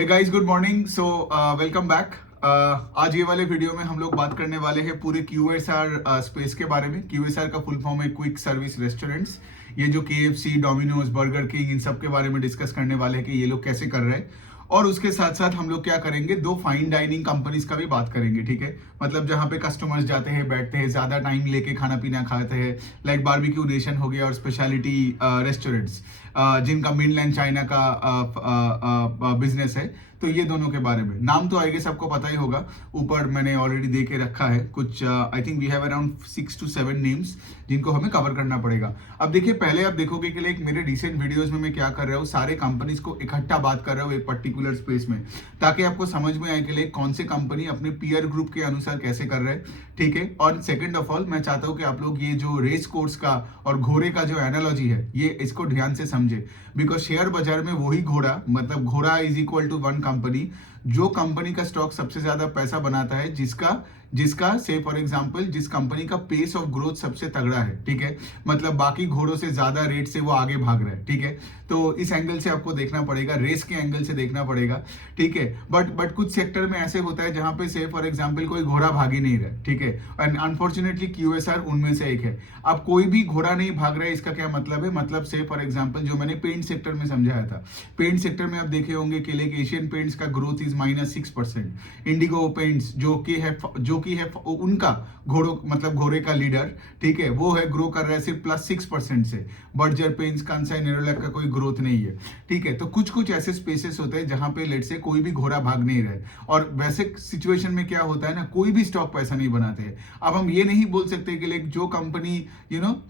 हे guys, good morning. So welcome back. आज ये वाले वीडियो में हम लोग बात करने वाले हैं पूरे QSR स्पेस के बारे में। QSR का फुल फॉर्म है क्विक सर्विस रेस्टोरेंट्स। ये जो KFC, डोमिनोज, बर्गर किंग, इन सब के बारे में डिस्कस करने वाले हैं कि ये लोग कैसे कर रहे हैं। और उसके साथ साथ हम लोग क्या करेंगे, दो फाइन डाइनिंग कंपनीज का भी बात करेंगे। ठीक है, मतलब जहाँ पे कस्टमर्स जाते हैं, बैठते हैं, ज्यादा टाइम लेके खाना पीना खाते हैं, लाइक बारबेक्यू नेशन हो गया और स्पेशलिटी रेस्टोरेंट्स जिनका मेनलैंड चाइना का बिजनेस है। तो ये दोनों के बारे में नाम तो आई गेस सबको पता ही होगा। ऊपर मैंने ऑलरेडी दे के रखा है कुछ। I think we have around 6 to 7 names जिनको हमें कवर करना पड़ेगा। अब देखिए, पहले आप देखोगे कि लाइक मेरे रिसेंट वीडियोस में मैं क्या कर रहा हूँ, सारे कंपनीज को इकट्ठा बात कर रहा हूँ एक पर्टिकुलर स्पेस में, ताकि आपको समझ में आए कि लाइक कौन से कंपनी अपने पीयर ग्रुप के अनुसार कैसे कर रहे हैं। ठीक है, और सेकंड ऑफ ऑल मैं चाहता हूँ कि आप लोग ये जो रेस कोर्स का और घोड़े का जो एनालॉजी है, ये इसको ध्यान से समझे। बिकॉज शेयर बाजार में वही घोड़ा, मतलब घोड़ा is equal to one company. जो कंपनी का स्टॉक सबसे ज्यादा पैसा बनाता है, जिसका जिसका से फॉर एग्जांपल जिस कंपनी का पेस ऑफ ग्रोथ सबसे तगड़ा है। ठीक है, मतलब बाकी घोड़ों से ज्यादा रेट से वो आगे भाग रहा है। ठीक है, तो इस एंगल से आपको देखना पड़ेगा, रेस के एंगल से देखना पड़ेगा। ठीक है, बट कुछ सेक्टर में ऐसे होता है जहां पे से फॉर एग्जांपल कोई घोड़ा भाग ही नहीं रहा। ठीक है, एंड अनफॉर्चुनेटली QSR उनमें से एक है। अब कोई भी घोड़ा नहीं भाग रहा है, इसका क्या मतलब है? मतलब से फॉर एग्जांपल जो मैंने पेंट सेक्टर में समझाया था, पेंट सेक्टर में आप देखे होंगे कि लाइक एशियन पेंट्स का ग्रोथ इज -6%। इंडिगो पेंट्स जो कि है उनका घोड़ों, मतलब घोड़े का लीडर, ठीक है, वो है ग्रो कर रहा है सिर्फ +6% से। बर्जर पेंट्स, कांसाई नेरोलैक का कोई ग्रोथ नहीं है। ठीक है, तो कुछ कुछ ऐसे स्पेसेस होते हैं जहां पे लेट से कोई भी घोड़ा भाग नहीं रहे। और वैसे सिचुएशन में क्या होता है ना, कोई भी स्टॉक पैसा नहीं बनाते हैं। अब हम ये नहीं बोल सकते कि लाइक जो कंपनी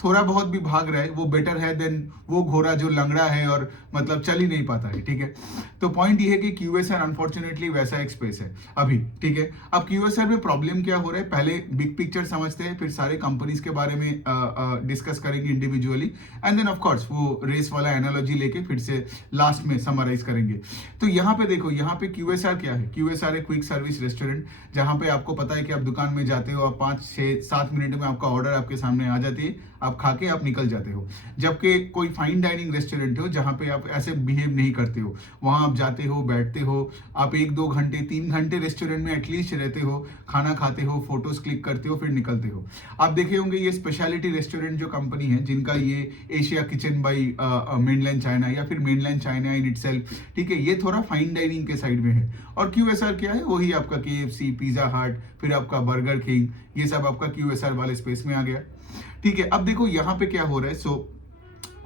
थोड़ा बहुत भी भाग रहा है वो बेटर है देन वो घोड़ा जो लंगड़ा है और मतलब चल ही नहीं पाता है। ठीक है, तो पॉइंट ये है कि QSR अनफॉर्चुनेटली वैसा एक स्पेस है अभी। ठीक है, अब QSR में प्रॉब्लम क्या हो रहा है, पहले बिग पिक्चर समझते हैं, फिर सारे कंपनीज के बारे में डिस्कस करेंगे individually, and then of course वो रेस वाला एनालॉजी लेके फिर से लास्ट में समराइज करेंगे। तो यहाँ पे देखो, यहाँ पे QSR क्या है? QSR है क्विक सर्विस रेस्टोरेंट, जहां पे आपको पता है कि आप दुकान में जाते हो, आप 5, 6, 7 मिनट में आपका ऑर्डर आपके सामने आ जाती है, आप खा के आप निकल जाते हो। जबकि कोई फाइन डाइनिंग रेस्टोरेंट हो जहां पे आप ऐसे बिहेव नहीं करते हो, वहां आप जाते हो, बैठते हो, आप 1-2 घंटे 3 घंटे रेस्टोरेंट में एटलीस्ट रहते हो, खाना खाते हो, फोटोज क्लिक करते हो, फिर निकलते हो। आप देखे होंगे ये स्पेशलिटी रेस्टोरेंट जो कंपनी है, जिनका ये Asia kitchen by mainland China या फिर मेनलैंड चाइना इन इटसेल्फ, ठीक है, ये थोड़ा फाइन डाइनिंग के साइड में है। और QSR क्या है? वही आपका KFC, पिज्जा हट, फिर आपका बर्गर किंग, ये सब आपका QSR वाले स्पेस में आ गया। ठीक है, अब देखो यहाँ पे क्या हो रहा है। So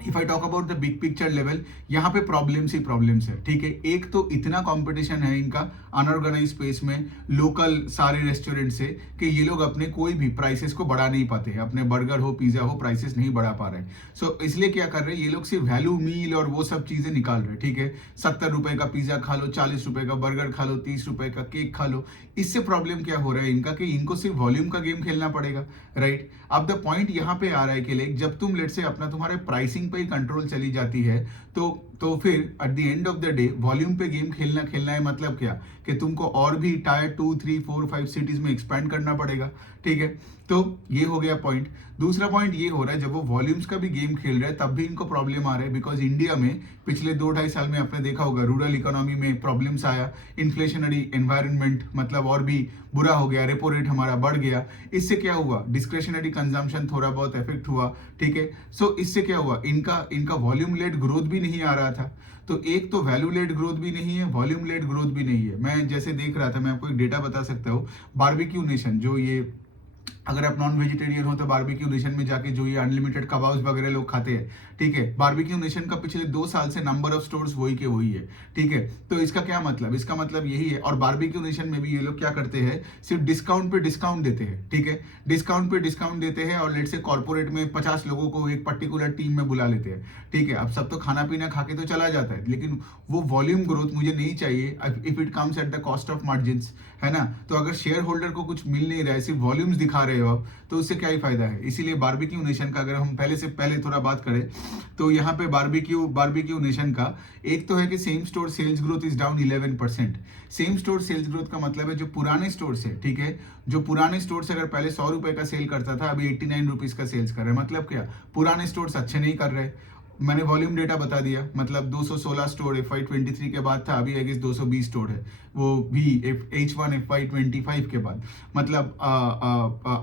if I talk about the big picture level, यहाँ पे प्रॉब्लम्स ही प्रॉब्लम्स है। ठीक है, एक तो इतना कंपटीशन है इनका अनऑर्गेनाइज स्पेस में, लोकल सारे रेस्टोरेंट से, कि ये लोग अपने कोई भी प्राइसेस को बढ़ा नहीं पाते हैं। अपने बर्गर हो, पिज्जा हो, प्राइसेस नहीं बढ़ा पा रहे हैं। सो इसलिए क्या कर रहे हैं ये लोग, सिर्फ वैल्यू मील और वो सब चीजें निकाल रहे हैं। ठीक है, 70 रुपए का पिज्जा खा लो, 40 रुपए का बर्गर खा लो, 30 रुपए का केक खा लो। इससे प्रॉब्लम क्या हो रहा है इनका, कि इनको सिर्फ वॉल्यूम का गेम खेलना पड़ेगा। राइट, अब द पॉइंट यहाँ पे आ रहा है कि लाइक जब तुम लेट से अपना तुम्हारे प्राइसिंग पे ही कंट्रोल चली जाती है, तो फिर at the end of the day volume पे गेम खेलना है। मतलब क्या, कि तुमको और भी टायर 2, 3, 4, 5 सिटीज में एक्सपैंड करना पड़ेगा। ठीक है, तो ये हो गया पॉइंट। दूसरा पॉइंट ये हो रहा है, जब वो वॉल्यूम्स का भी गेम खेल रहा है तब भी इनको प्रॉब्लम आ रहा है, बिकॉज इंडिया में पिछले 2-2.5 साल में आपने देखा होगा रूरल इकोनॉमी में प्रॉब्लम्स आया, इन्फ्लेशनरी एनवायरनमेंट मतलब और भी बुरा हो गया, रेपो रेट हमारा बढ़ गया। इससे क्या हुआ, डिस्क्रेशनरी कंजम्पशन थोड़ा बहुत इफेक्ट हुआ। ठीक है, सो इससे क्या हुआ, इनका वॉल्यूम लेड ग्रोथ भी नहीं आ रहा था। तो एक तो वैल्यू लेड ग्रोथ भी नहीं है, वॉल्यूम लेड ग्रोथ भी नहीं है। मैं जैसे देख रहा था, मैं आपको एक डेटा बता सकता हूँ। बारबेक्यू नेशन, जो ये, अगर आप नॉन वेजिटेरियन हो तो बारबेक्यू नेशन में जाके जो ये अनलिमिटेड कबाब्स वगैरह लोग खाते हैं, ठीक है, बारबेक्यू नेशन का पिछले 2 साल से नंबर ऑफ स्टोर्स वही के वही है। ठीक है, तो इसका क्या मतलब, इसका मतलब यही है। और बारबेक्यू नेशन में भी ये लोग क्या करते हैं, सिर्फ डिस्काउंट पे डिस्काउंट देते हैं। ठीक है, डिस्काउंट पे डिस्काउंट देते हैं, और लेट से कॉर्पोरेट में 50 लोगों को एक पर्टिकुलर टीम में बुला लेते हैं। ठीक है, अब सब तो खाना पीना खा के तो चला जाता है, लेकिन वो वॉल्यूम ग्रोथ मुझे नहीं चाहिए if it comes at the cost of margins, है ना। तो अगर शेयर होल्डर को कुछ मिल नहीं रहा है, सिर्फ वॉल्यूम्स दिखा रहे हो आप, तो उससे क्या ही फायदा है। इसीलिए बारबेक्यू नेशन का अगर हम पहले थोड़ा बात करें, तो यहाँ पे बारबेक्यू नेशन का एक तो है कि same store sales growth is down 11%। Same store sales growth का मतलब है जो पुराने स्टोर से, ठीक है, जो पुराने स्टोर से अगर पहले 100 रुपए का सेल करता था, अभी 89 रुपीज का सेल्स कर रहे हैं। मतलब क्या, पुराने स्टोर्स अच्छे नहीं कर रहे, मैंने वॉल्यूम डेटा बता दिया, मतलब 216 स्टोर FY23 के बाद था, अभी आई गेस 220 स्टोर है, वो भी H1 FY25 के बाद। मतलब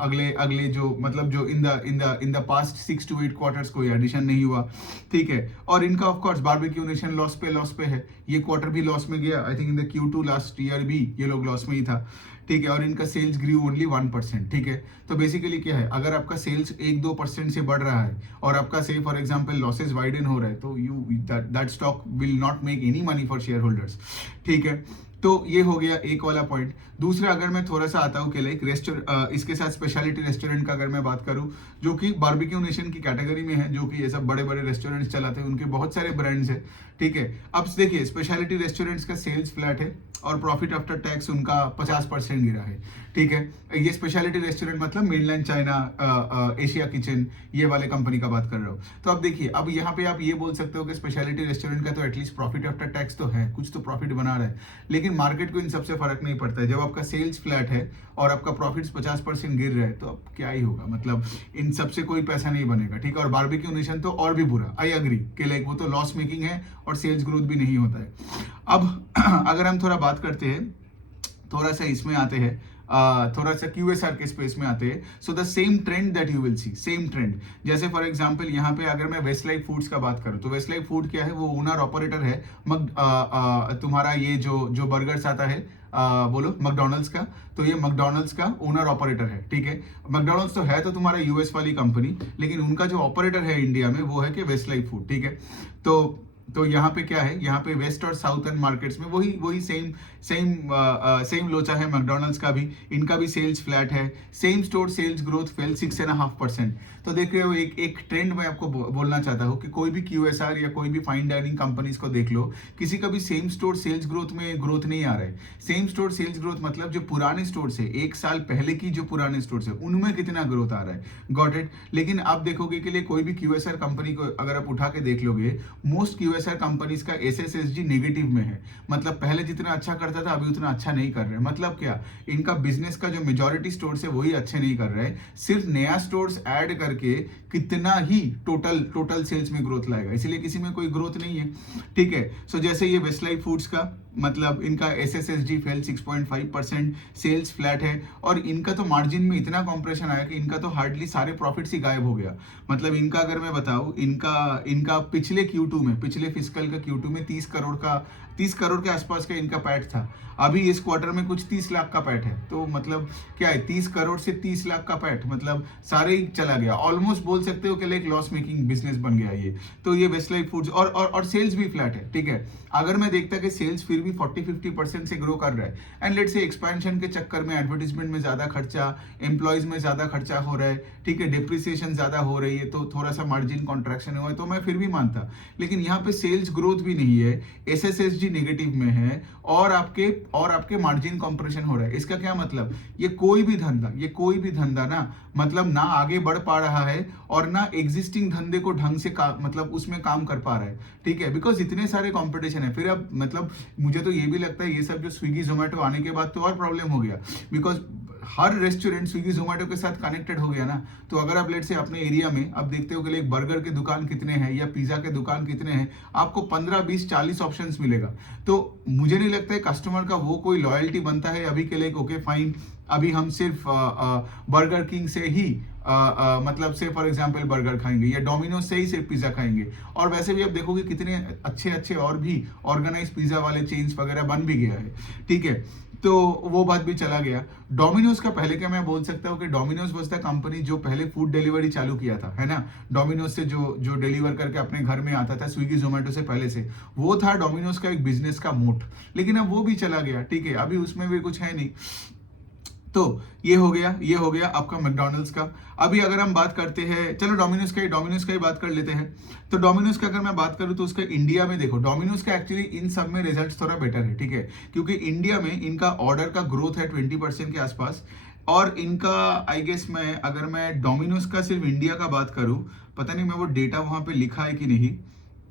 अगले अगले जो मतलब जो in the past 6 to 8 quarters कोई एडिशन नहीं हुआ, ठीक है। और इनका of course Barbeque Nation loss पे है, ये क्वार्टर भी लॉस में गया, I think in the Q2 last year भी ये लोग लॉस में ही था, ठीक है। और इनका सेल्स ग्रू ओनली 1%, ठीक है। तो बेसिकली क्या है, अगर आपका सेल्स 1-2% से बढ़ रहा है और आपका से फॉर एग्जांपल लॉसेस वाइडन हो रहा है, तो that stock will not make any money for share holders, ठीक है। तो ये हो गया एक वाला पॉइंट। दूसरा, अगर मैं थोड़ा सा आता हूँ कि लाइक इसके साथ स्पेशलिटी रेस्टोरेंट का अगर मैं बात करूँ, जो कि बारबेक्यू नेशन की कैटेगरी में है, जो कि ये सब बड़े बड़े रेस्टोरेंट्स चलाते हैं, उनके बहुत सारे ब्रांड्स हैं, ठीक है। अब देखिए, स्पेशलिटी रेस्टोरेंट्स का सेल्स फ्लैट है और प्रॉफिट आफ्टर टैक्स उनका 50% गिरा है, ठीक है। ये स्पेशलिटी रेस्टोरेंट मतलब मेनलैंड चाइना, एशिया किचन, ये वाले कंपनी का बात कर रहा हूँ। तो अब देखिए, अब यहाँ पे आप ये बोल सकते हो कि स्पेशलिटी रेस्टोरेंट का तो एटलीस्ट प्रॉफिट आफ्टर टैक्स तो है, कुछ तो प्रॉफिट बना रहा है, लेकिन मार्केट को इन सबसे फर्क नहीं पड़ता है। जब आपका सेल्स फ्लैट है और आपका प्रॉफिट्स 50% गिर रहा है, तो अब क्या ही होगा, मतलब इन सबसे कोई पैसा नहीं बनेगा, ठीक है। और बारबेक्यू नेशन तो और भी बुरा, आई एग्री कि लाइक वो तो लॉस मेकिंग है और सेल्स ग्रोथ भी नहीं होता है। अब अगर हम थोड़ा बात करते हैं, थोड़ा सा इसमें आते हैं, थोड़ा सा QSR के स्पेस में आते हैं। So the same trend that you will see, same trend, जैसे फॉर एग्जांपल यहाँ पे अगर मैं वेस्टलाइफ फूड्स का बात करूँ, तो वेस्टलाइफ फूड क्या है, वो ओनर ऑपरेटर है तुम्हारा ये जो बर्गर्स आता है, बोलो मैकडॉनल्ड्स का, तो ये मैकडॉनल्ड्स का ओनर ऑपरेटर है, ठीक है। मैकडॉनल्ड्स तो है तो तुम्हारा US वाली कंपनी, लेकिन उनका जो ऑपरेटर है इंडिया में वो है कि वेस्टलाइफ फूड, ठीक है। तो यहाँ पे क्या है, यहाँ पे वेस्ट और साउथर्न मार्केट्स में वही सेम लोचा है मैकडॉनल्ड्स का भी, इनका भी सेल्स फ्लैट है, same store sales growth fell 6.5%। तो देख रहे हो, एक ट्रेंड मैं आपको बोलना चाहता हूँ कि कोई भी QSR या कोई भी फाइन डाइनिंग कंपनीज को देख लो, किसी का भी सेम स्टोर सेल्स ग्रोथ में ग्रोथ नहीं आ रहा है। सेम स्टोर सेल्स ग्रोथ मतलब जो पुराने स्टोर है, एक साल पहले की जो पुराने स्टोर है, उनमें कितना ग्रोथ आ रहा है, गॉट इट। लेकिन आप देखोगे के लिए कोई भी QSR कंपनी को अगर आप उठा के देख लोगे, मोस्ट QSR कंपनीज का SSSG नेगेटिव में है, मतलब पहले जितना अच्छा करता था अभी उतना अच्छा नहीं कर रहे हैं। मतलब क्या, इनका बिजनेस का जो मेजॉरिटी स्टोर्स है वही अच्छे नहीं कर रहे हैं, सिर्फ नया स्टोर्स ऐड करके कितना ही टोटल सेल्स में ग्रोथ लाएगा, इसलिए किसी में कोई ग्रोथ नहीं है, ठीक है। सो जैसे ये वेस्टलाइफ फूड्स का मतलब इनका SSSG फेल 6.5%, सेल्स फ्लैट है, और इनका तो मार्जिन में इतना कॉम्प्रेशन आया कि इनका तो हार्डली सारे प्रॉफिट्स ही गायब हो गया। मतलब इनका अगर मैं बताऊं, इनका पिछले Q2 में, पिछले फिस्कल का Q2 में 30 करोड़ के आसपास का इनका पैट था, अभी इस क्वार्टर में कुछ 30 लाख का पैट है। तो मतलब क्या है, 30 करोड़ से 30 लाख का पैट, मतलब सारे ही चला गया, ऑलमोस्ट बोल सकते हो कि एक लॉस मेकिंग बिजनेस बन गया ये। तो ये वेस्टलाइफ फूड्स और सेल्स भी फ्लैट है, ठीक है। अगर मैं देखता कि सेल्स फिर भी 40-50% से ग्रो कर रहा है, एंड लेट्स से एक्सपेंशन के चक्कर में एडवर्टीजमेंट में ज्यादा खर्चा, एम्प्लॉयज में ज्यादा खर्चा हो रहा है, ठीक है, डिप्रिसिएशन ज्यादा हो रही है, तो थोड़ा सा मार्जिन कॉन्ट्रैक्शन हुआ है, तो मैं फिर भी मानता। लेकिन यहाँ पे सेल्स ग्रोथ भी नहीं है, SSSG नेगेटिव में है, और आपके मार्जिन कॉम्प्रेशन हो रहा है। इसका क्या मतलब, ये कोई भी धंधा ना, मतलब ना आगे बढ़ पा रहा है और ना एग्जिस्टिंग धंधे को ढंग से मतलब उसमें काम कर पा रहा है, ठीक है, बिकॉज इतने सारे कंपटीशन है। फिर अब मतलब मुझे तो ये भी लगता है ये सब जो स्विगी जोमेटो आने के बाद तो और प्रॉब्लम हो गया, because her restaurant Swiggy Zomato के साथ कनेक्टेड हो गया ना। तो अगर आप लेट से अपने एरिया में अब देखते हो कि एक बर्गर के दुकान कितने हैं या पिज्जा के दुकान कितने हैं, आपको 15, 20, 40 ऑप्शंस मिलेगा। तो मुझे नहीं लगता है कस्टमर का वो कोई लॉयल्टी बनता है अभी के लिए, ओके फाइन, अभी हम सिर्फ बर्गर किंग से ही मतलब से फॉर एग्जांपल बर्गर खाएंगे, या डोमिनोज से ही सिर्फ पिज्जा खाएंगे। और वैसे भी आप देखोगे कितने अच्छे और भी ऑर्गेनाइज पिज्जा वाले चेन्स वगैरह बन भी गया है, ठीक है। तो वो बात भी चला गया। डोमिनोज का पहले क्या मैं बोल सकता हूँ कि डोमिनोज वाज द कंपनी जो पहले फूड डिलीवरी चालू किया था, है ना। डोमिनोज से जो डिलीवर करके अपने घर में आता था स्विगी जोमेटो से पहले से, वो था डोमिनोज का एक बिजनेस का मोट। लेकिन अब वो भी चला गया, ठीक है, अभी उसमें भी कुछ है नहीं। तो ये हो गया आपका मैकडॉनल्ड्स का। अभी अगर हम बात करते हैं, चलो डोमिनोज का ही बात कर लेते हैं। तो डोमिनोज का अगर मैं बात करूं तो उसका इंडिया में देखो, डोमिनोज का एक्चुअली इन सब में रिजल्ट्स थोड़ा बेटर है, ठीक है, क्योंकि इंडिया में इनका ऑर्डर का ग्रोथ है 20% के आसपास। और इनका आई गेस अगर मैं डोमिनोज का सिर्फ इंडिया का बात करूं, पता नहीं मैं वो डेटा वहां पे लिखा है कि नहीं,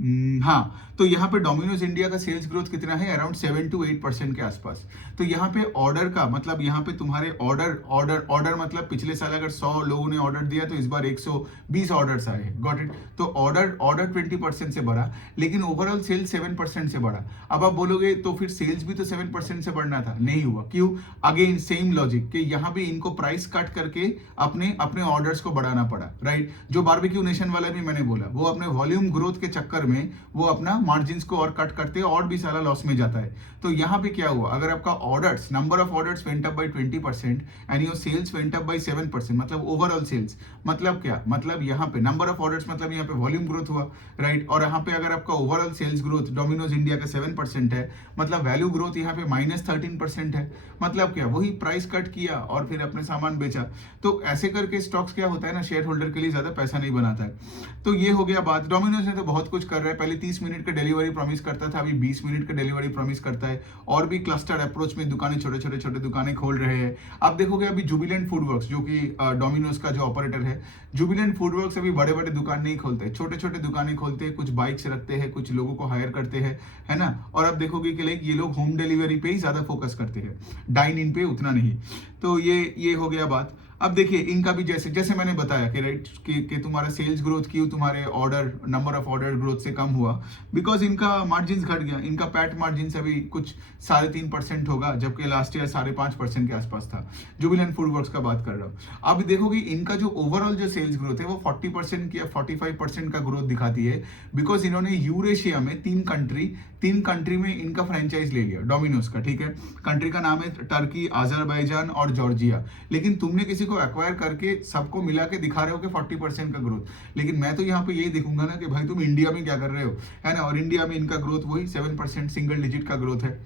हाँ, तो यहाँ पे डोमिनोज इंडिया का सेल्स ग्रोथ कितना है, अराउंड 7 to 8% के आसपास। तो यहाँ पे ऑर्डर का मतलब, यहाँ पे तुम्हारे ऑर्डर मतलब पिछले साल अगर 100 लोगों ने ऑर्डर दिया तो इस बार 120 ऑर्डर्स आए हैं, गॉट इट। तो ऑर्डर 20% से बढ़ा, लेकिन ओवरऑल सेल्स 7% से बढ़ा। अब आप बोलोगे तो फिर सेल्स भी तो 7% से बढ़ना था, नहीं हुआ, क्यों? अगेन सेम लॉजिक कि यहाँ पे इनको प्राइस कट करके अपने अपने ऑर्डर्स को बढ़ाना पड़ा, राइट। जो बारबेक्यू नेशन वाला भी मैंने बोला, वो अपने वॉल्यूम ग्रोथ के चक्कर में वो अपना मार्जिन को और कट करते हैं और भी सारा लॉस में जाता है। तो यहाँ पे क्या हुआ, अगर आपका orders, number of orders went up by 20% and your sales went up by 7%, मतलब ओवरऑल सेल्स, मतलब क्या, मतलब यहाँ पे नंबर ऑफ ऑर्डर्स मतलब यहाँ पे वॉल्यूम ग्रोथ हुआ, राइट। और यहाँ पे अगर आपका overall sales growth Domino's India का 7% है, मतलब वैल्यू ग्रोथ यहाँ पे -13% है। मतलब क्या, वही प्राइस कट किया और फिर अपने सामान बेचा। तो ऐसे करके स्टॉक्स क्या होता है ना, शेयर होल्डर के लिए ज्यादा पैसा नहीं बनाता है। तो ये हो गया बात। डोमिनोज ने तो बहुत कुछ कर रहा है, पहले 30 मिनट का डिलीवरी प्रॉमिस करता था, अभी 20 मिनट का डिलीवरी प्रॉमिस करता है, और भी क्लस्टर्ड अप्रोच में दुकानें, छोटे दुकानें खोल रहे हैं। आप देखोगे अभी जुबिलेंट फूडवर्क्स, जो कि डोमिनोज का जो ऑपरेटर है, जुबिलेंट फूडवर्क्स अभी बड़े बड़े दुकान नहीं खोलते, छोटे दुकानें खोलते हैं, कुछ बाइक्स रखते हैं, कुछ लोगों को हायर करते हैं, है ना। और अब देखोगे कि लाइक ये लोग होम डिलीवरी पे ही ज्यादा फोकस करते हैं, डाइन इन पे उतना नहीं। तो ये हो गया बात। अब देखिए इनका भी जैसे जैसे मैंने बताया कि राइट कि तुम्हारा सेल्स ग्रोथ क्यों तुम्हारे order, number of order growth से कम हुआ, बिकॉज इनका मार्जिन घट गया। इनका पैट मार्जिन अभी कुछ 3.5% होगा, जबकि लास्ट ईयर 5.5% के आसपास था। जुबिलेंट फूडवर्क्स का बात कर रहा हूँ। अब देखोगे इनका जो ओवरऑल जो सेल्स ग्रोथ है वो 40% या 45% का ग्रोथ दिखाती है, बिकॉज इन्होंने यूरेशिया में तीन कंट्री में इनका फ्रेंचाइज ले लिया डोमिनोज का, ठीक है। कंट्री का नाम है टर्की, अजरबैजान और जॉर्जिया। लेकिन तुमने किसी को एक्वायर करके सबको मिला के दिखा रहे हो कि 40% का ग्रोथ, लेकिन मैं तो यहाँ पे यही देखूंगा ना कि भाई तुम इंडिया में क्या कर रहे हो, है ना। और इंडिया में इनका ग्रोथ वही 7% सिंगल डिजिट का ग्रोथ है,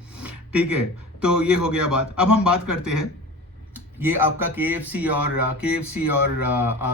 ठीक है। तो ये हो गया बात। अब हम बात करते हैं ये आपका KFC और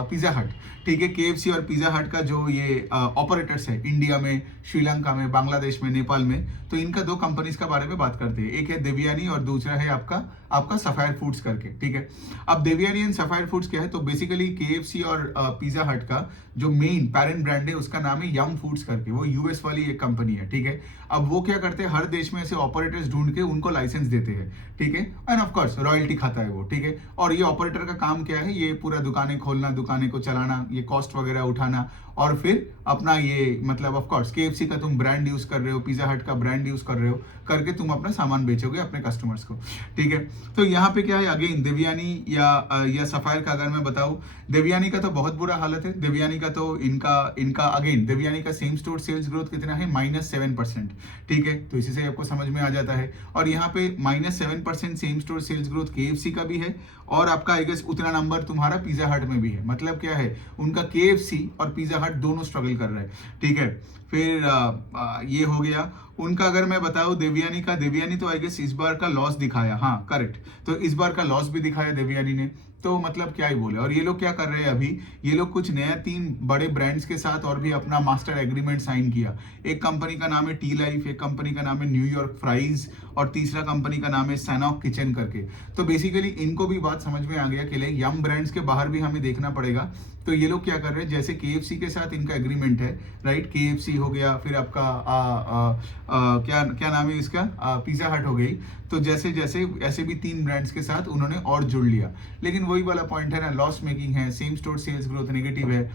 पिज्जा हट, ठीक है। KFC और पिज्जा हट का जो ये ऑपरेटर्स है इंडिया में, श्रीलंका में, बांग्लादेश में, नेपाल में, तो इनका 2 कंपनीज का बारे में बात करते हैं। एक है देवयानी और दूसरा है आपका सफायर फूड्स करके, ठीक है। अब देवयानी एंड सफायर फूड्स क्या है, तो बेसिकली KFC और पिज्जा हट का जो मेन पेरेंट ब्रांड है उसका नाम है यम फूड्स करके, वो यूएस वाली एक कंपनी है, ठीक है। अब वो क्या करते हैं, हर देश में ऐसे ऑपरेटर्स ढूंढ के उनको लाइसेंस देते हैं, ठीक है। एंड ऑफ कोर्स रॉयल्टी खाता है वो, ठीक है। और ये ऑपरेटर का काम क्या है, ये पूरा दुकानें खोलना, दुकानें को चलाना, ये कॉस्ट वगैरह उठाना, और फिर अपना ये मतलब ऑफ कोर्स KFC का तुम ब्रांड यूज कर रहे हो, पिज्जा हट का ब्रांड यूज कर रहे हो, करके तुम अपना सामान बेचोगे अपने कस्टमर्स को, ठीक है। तो यहाँ पे क्या है, अगेन देवयानी या सफायर का अगर मैं बताऊं, देवयानी का तो बहुत बुरा हालत है। देवयानी का तो इनका अगेन देवयानी का सेम स्टोर सेल्स ग्रोथ कितना है, -7%, ठीक है। तो इसी से आपको समझ में आ जाता है। और यहाँ पे -7% same store sales growth KFC का भी है, और आपका आई गेस उतना नंबर तुम्हारा पिज्जा हट में भी है। मतलब क्या है, उनका KFC और पिज्जा हट दोनों स्ट्रगल कर रहे हैं, ठीक है। फिर ये हो गया उनका। अगर मैं बताऊं देवयानी तो आई गेस इस बार का लॉस दिखाया, हाँ करेक्ट, तो इस बार का लॉस भी दिखाया देवयानी ने। तो मतलब क्या ही बोले। और ये लोग क्या कर रहे हैं अभी, ये लोग कुछ नया 3 बड़े ब्रांड्स के साथ और भी अपना मास्टर एग्रीमेंट साइन किया। एक कंपनी का नाम है टी लाइफ, एक कंपनी का नाम है न्यूयॉर्क फ्राइज, और तीसरा कंपनी का नाम है सैनॉक किचन करके। तो बेसिकली इनको भी बात समझ में आ गया कि लाइक यम ब्रांड्स के बाहर भी हमें देखना पड़ेगा। तो ये लोग क्या कर रहे हैं, जैसे KFC के साथ इनका एग्रीमेंट है, राइट। KFC हो गया, फिर आपका क्या नाम है इसका, पिज्जा हट हो गई। तो जैसे जैसे ऐसे भी 3 ब्रांड्स के साथ उन्होंने और जुड़ लिया। लेकिन वही वाला पॉइंट है ना, लॉस मेकिंग है, same store sales growth negative है,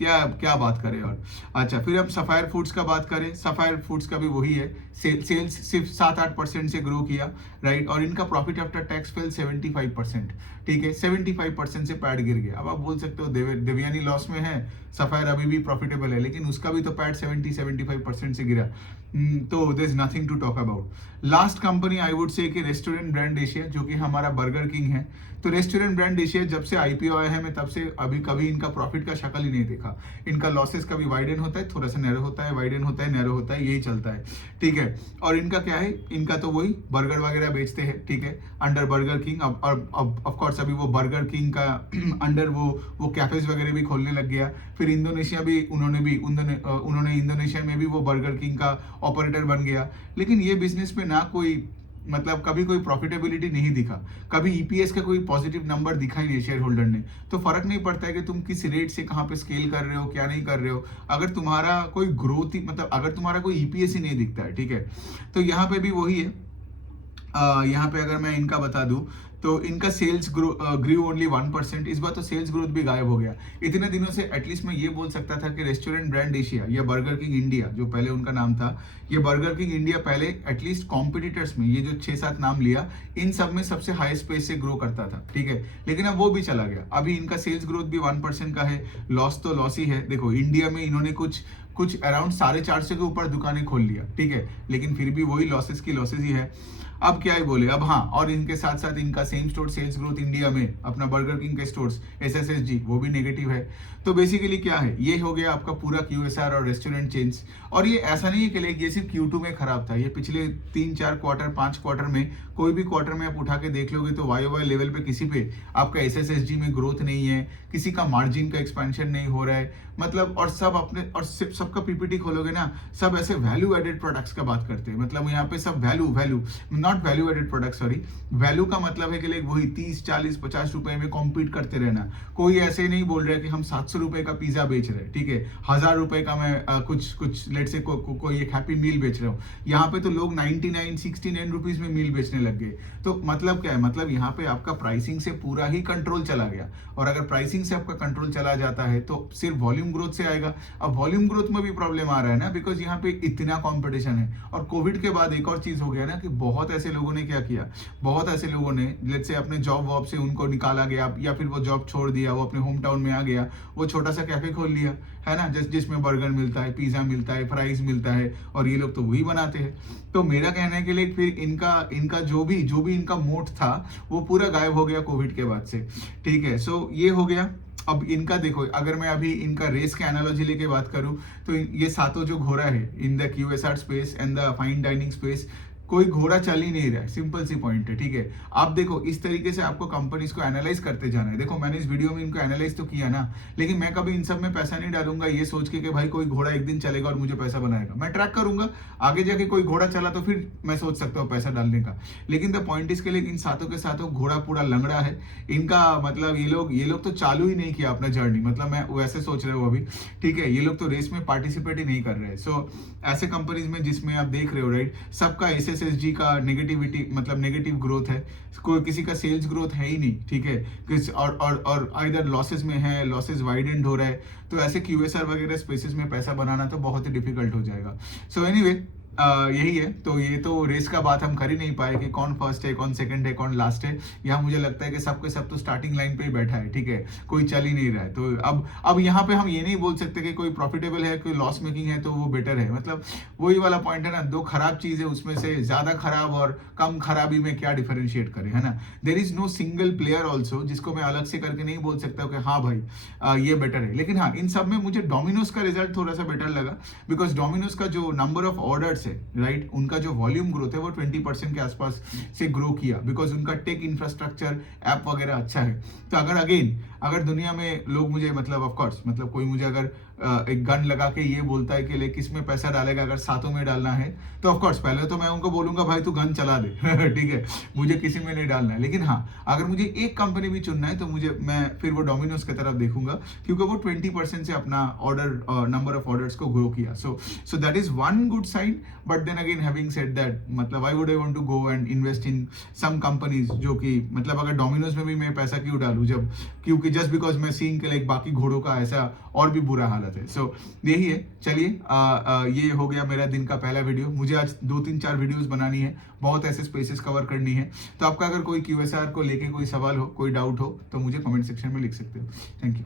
क्या बात करें। और अच्छा, फिर हम सफायर फूड्स का बात करें, सफायर फूड्स का भी वही है, सेल्स सिर्फ 7-8% से ग्रो किया, राइट। और इनका प्रॉफिट आफ्टर टैक्स फेल 75%, ठीक है। 75% से पैट गिर गया। अब आप बोल सकते हो देवयानी लॉस में है, सफायर अभी भी प्रॉफिटेबल है, लेकिन उसका भी तो पैट 70-75% से गिरा। तो there is nothing to talk about. Last company I would say कि रेस्टोरेंट ब्रांड एशिया, जो कि हमारा बर्गर किंग है। तो रेस्टोरेंट ब्रांड एशिया जब से IPO आया है, मैं तब से अभी कभी इनका प्रॉफिट का शक्ल ही नहीं देखा। इनका लॉसेस कभी वाइडन होता है, थोड़ा सा नैरो होता है, वाइडन होता है, नैरो होता है, यही चलता है, ठीक है। और इनका क्या है, इनका तो वही बर्गर वगैरह बेचते हैं, ठीक है, अंडर बर्गर किंग। अब ऑफ कोर्स अभी वो बर्गर किंग का अंडर वो कैफेज वगैरह भी खोलने लग गया। फिर इंडोनेशिया भी उन्होंने इंडोनेशिया में भी वो बर्गर किंग का ऑपरेटर बन गया। लेकिन ये बिजनेस में ना कोई मतलब कभी कोई प्रॉफिटेबिलिटी नहीं दिखा, कभी ईपीएस का कोई पॉजिटिव नंबर दिखा ही नहीं शेयर होल्डर ने, तो फर्क नहीं पड़ता है कि तुम किस रेट से कहाँ पे स्केल कर रहे हो, क्या नहीं कर रहे हो। अगर तुम्हारा कोई ग्रोथ ही मतलब अगर तुम्हारा कोई ईपीएस ही नहीं दिखता है, ठीक है, तो यहाँ पे भी वही है। यहाँ पे अगर मैं इनका बता दूं तो इनका सेल्स ग्रू ओनली 1%। इस बार तो सेल्स ग्रोथ भी गायब हो गया। इतने दिनों से एटलीस्ट मैं ये बोल सकता था कि रेस्टोरेंट ब्रांड एशिया या बर्गर किंग इंडिया, जो पहले उनका नाम था, ये बर्गर किंग इंडिया पहले एटलीस्ट कॉम्पिटिटर्स में, ये जो 6-7 नाम लिया, इन सब में सबसे हाईएस्ट पेस से ग्रो करता था, ठीक है, लेकिन अब वो भी चला गया। अभी इनका सेल्स ग्रोथ भी 1% का है, लॉस तो लॉस ही है। देखो इंडिया में इन्होंने कुछ अराउंड 450 के ऊपर दुकानें खोल लिया, ठीक है, लेकिन फिर भी वही लॉसेस की लॉसेस ही है। अब क्या ही बोले अब। हाँ, और इनके साथ साथ इनका same store sales growth India में अपना बर्गर किंग के स्टोर्स SSSG वो भी नेगेटिव है। तो बेसिकली क्या है, ये हो गया आपका पूरा QSR और रेस्टोरेंट चेन्स। और ये ऐसा नहीं है कि ये सिर्फ Q2 में खराब था, ये पिछले 3-4 क्वार्टर 5 क्वार्टर में कोई भी क्वार्टर में आप उठा के देख लोगे तो YOY लेवल पे किसी पे आपका SSSG में ग्रोथ नहीं है, किसी का मार्जिन का एक्सपेंशन नहीं हो रहा है, मतलब। और सब अपने और सिर्फ सबका पीपीटी खोलोगे ना, सब ऐसे वैल्यू एडेड प्रोडक्ट्स का बात करते हैं। मतलब यहाँ पे सब value not value added product, sorry, value का मतलब है कि लाइक वही 30-40-50 रुपए में कॉम्पीट करते रहना। कोई ऐसे नहीं बोल रहा है कि हम 700 रुपए का पिज्जा बेच रहे हैं, ठीक है, 1000 रुपए का मैं कुछ लेट से कोई एक हैप्पी मील बेच रहा हूँ। यहाँ पे तो लोग 99-69 रुपीज में मील बेचने लग गए। तो मतलब क्या है, मतलब यहाँ पे आपका प्राइसिंग से पूरा ही कंट्रोल चला गया। और अगर प्राइसिंग से आपका कंट्रोल चला जाता है तो सिर्फ वॉल्यूम ग्रोथ से आएगा। अब वॉल्यूम ग्रोथ में भी प्रॉब्लम आ रहा है ना, बिकॉज यहाँ पे इतना कंपटीशन है। और कोविड के बाद एक और चीज हो गया ना कि बहुत ऐसे लोगों ने क्या किया, बहुत ऐसे लोगों ने लेट्स से अपने जॉब वॉब से उनको निकाला गया, या फिर वो जॉब छोड़ दिया, वो अपने होम टाउन में आ गया, वो छोटा सा कैफे खोल लिया, है ना, जिसमें बर्गर मिलता है, पिज्जा मिलता है, फ्राइज मिलता है, और ये लोग तो वही बनाते हैं। तो मेरा कहना है कि लाइक फिर इनका जो भी इनका मोट था वो पूरा गायब हो गया कोविड के बाद से, ठीक है। सो ये हो गया। अब इनका देखो, अगर मैं अभी इनका रेस के एनालॉजी लेके बात करूं तो ये सातों जो घोड़ा है in the QSR space and the fine dining space, कोई घोड़ा चल ही नहीं रहा है। सिंपल सी पॉइंट है, ठीक है। आप देखो इस तरीके से आपको कंपनीज को एनालाइज करते जाना है। देखो मैंने इस वीडियो में इनको एनालाइज तो किया ना, लेकिन मैं कभी इन सब में पैसा नहीं डालूंगा ये सोच के कि भाई कोई घोड़ा एक दिन चलेगा और मुझे पैसा बनाएगा। मैं ट्रैक करूंगा, आगे जाके कोई घोड़ा चला तो फिर मैं सोच सकता हूँ पैसा डालने का। लेकिन द पॉइंट इसके लिए इन सातों के सातों घोड़ा पूरा लंगड़ा है इनका। मतलब ये लोग तो चालू ही नहीं किया अपना जर्नी, मतलब मैं वैसे सोच रहे हो अभी, ठीक है। ये लोग तो रेस में पार्टिसिपेट ही नहीं कर रहे। सो ऐसे कंपनीज में जिसमें आप देख रहे हो, राइट, सबका SSSG का नेगेटिविटी, मतलब नेगेटिव ग्रोथ है, कोई किसी का सेल्स ग्रोथ है ही नहीं, ठीक है, और इधर लॉसेस में है, लॉसेस वाइडेंड हो रहा है। तो ऐसे QSR वगैरह स्पेसेस में पैसा बनाना तो बहुत ही डिफिकल्ट हो जाएगा। सो एनीवे यही है। तो ये तो रेस का बात हम कर ही नहीं पाए कि कौन फर्स्ट है, कौन सेकंड है, कौन लास्ट है। यहाँ मुझे लगता है कि सबके सब तो स्टार्टिंग लाइन पे ही बैठा है, ठीक है, कोई चल ही नहीं रहा है। तो अब यहाँ पे हम ये नहीं बोल सकते कि कोई प्रॉफिटेबल है, कोई लॉस मेकिंग है तो वो बेटर है। मतलब वही वाला पॉइंट है ना, दो खराब चीज है, उसमें से ज्यादा खराब और कम खराबी में क्या डिफरेंशिएट करें, है ना। There is no single player also जिसको मैं अलग से करके नहीं बोल सकता कि हाँ भाई ये बेटर है। लेकिन हाँ, इन सब में मुझे डोमिनोज का रिजल्ट थोड़ा सा बेटर लगा, बिकॉज डोमिनोज का जो नंबर ऑफ ऑर्डर्स है, राइट, उनका जो वॉल्यूम ग्रोथ है वो 20% के आसपास से ग्रो किया, बिकॉज उनका टेक इंफ्रास्ट्रक्चर ऐप वगैरह अच्छा है। तो अगर दुनिया में लोग मुझे, मतलब ऑफ कोर्स, मतलब कोई मुझे अगर एक गन लगा के ये बोलता है कि ले किस में पैसा डालेगा, अगर सातों में डालना है, तो ऑफ कोर्स पहले तो मैं उनको बोलूंगा भाई तू गन चला दे ठीक है, मुझे किसी में नहीं डालना है। लेकिन हाँ, अगर मुझे एक कंपनी भी चुनना है तो मैं फिर वो डोमिनोज की तरफ देखूंगा, क्योंकि वो 20% से अपना नंबर ऑफ ऑर्डर्स को ग्रो किया। So that is one good sign. But then again having said that, मतलब I would want to go and invest in some companies जो कि, मतलब अगर डोमिनोज में भी मैं पैसा क्यों डालूं, जब क्योंकि जस्ट बिकॉज मैं सीइंग के लाइक बाकी घोड़ों का ऐसा और भी बुरा हालत है। सो यही है। चलिए ये हो गया मेरा दिन का पहला वीडियो। मुझे आज 2-3-4 वीडियोस बनानी है, बहुत ऐसे स्पेसेस कवर करनी है। तो आपका अगर कोई QSR को लेके कोई सवाल हो, कोई डाउट हो, तो मुझे कमेंट सेक्शन में लिख सकते हो। Thank you.